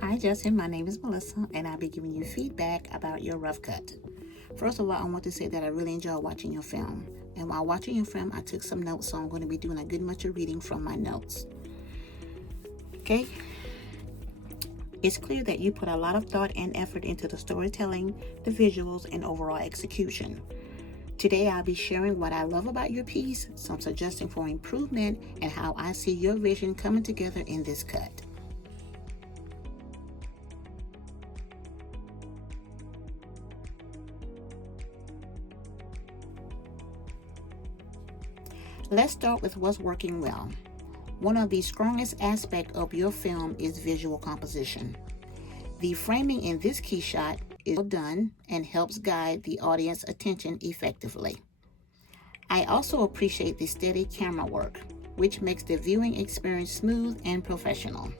Hi Justin, my name is Melissa and I'll be giving you feedback about your rough cut. First of all, I want to say that I really enjoy watching your film. And while watching your film, I took some notes, so I'm going to be doing a good much of reading from my notes. Okay? It's clear that you put a lot of thought and effort into the storytelling, the visuals, and overall execution. Today, I'll be sharing what I love about your piece, some suggestions for improvement, and how I see your vision coming together in this cut. Let's start with what's working well. One of the strongest aspects of your film is visual composition. The framing in this key shot is well done and helps guide the audience attention effectively. I also appreciate the steady camera work, which makes the viewing experience smooth and professional.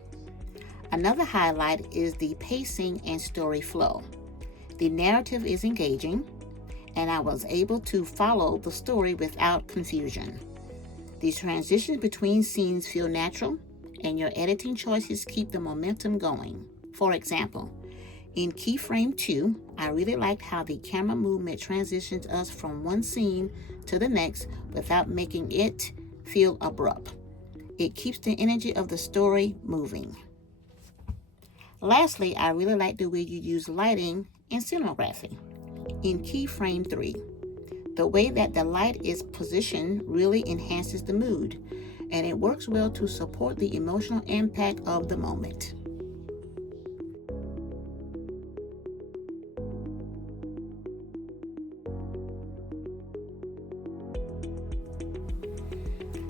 Another highlight is the pacing and story flow. The narrative is engaging, and I was able to follow the story without confusion. The transitions between scenes feel natural, and your editing choices keep the momentum going. For example, in Keyframe 2, I really liked how the camera movement transitions us from one scene to the next without making it feel abrupt. It keeps the energy of the story moving. Lastly, I really like the way you use lighting and cinematography. In Keyframe 3, the way that the light is positioned really enhances the mood, and it works well to support the emotional impact of the moment.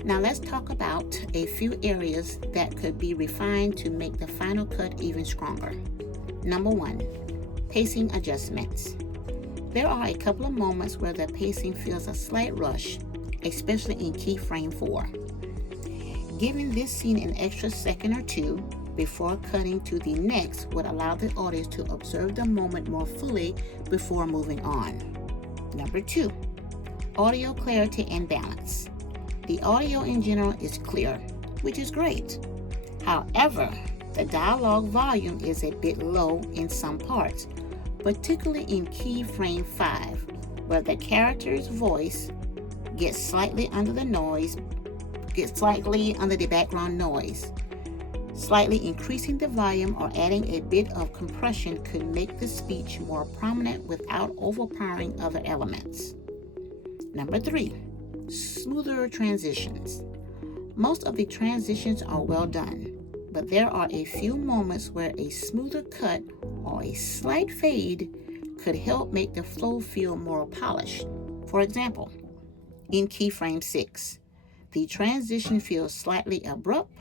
Now let's talk about a few areas that could be refined to make the final cut even stronger. Number 1, pacing adjustments. There are a couple of moments where the pacing feels a slight rush, especially in Keyframe 4. Giving this scene an extra second or two before cutting to the next would allow the audience to observe the moment more fully before moving on. Number 2, audio clarity and balance. The audio in general is clear, which is great. However, the dialogue volume is a bit low in some parts, particularly in Keyframe 5, where the character's voice gets slightly under the background noise. Slightly increasing the volume or adding a bit of compression could make the speech more prominent without overpowering other elements. Number 3, smoother transitions. Most of the transitions are well done, but there are a few moments where a smoother cut or a slight fade could help make the flow feel more polished. For example, in Keyframe 6, the transition feels slightly abrupt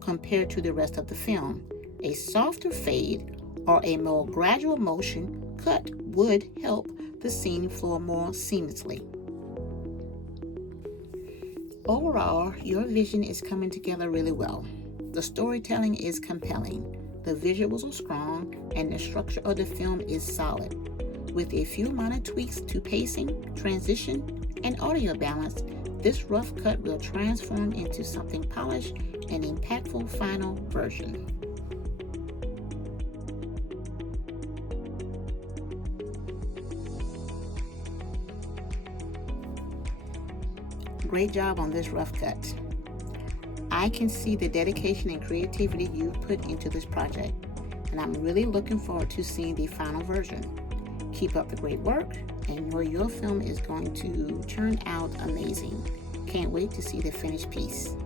compared to the rest of the film. A softer fade or a more gradual motion cut would help the scene flow more seamlessly. Overall, your vision is coming together really well. The storytelling is compelling, the visuals are strong, and the structure of the film is solid. With a few minor tweaks to pacing, transition, and audio balance, this rough cut will transform into something polished and impactful final version. Great job on this rough cut. I can see the dedication and creativity you've put into this project, and I'm really looking forward to seeing the final version. Keep up the great work, and know your film is going to turn out amazing. Can't wait to see the finished piece.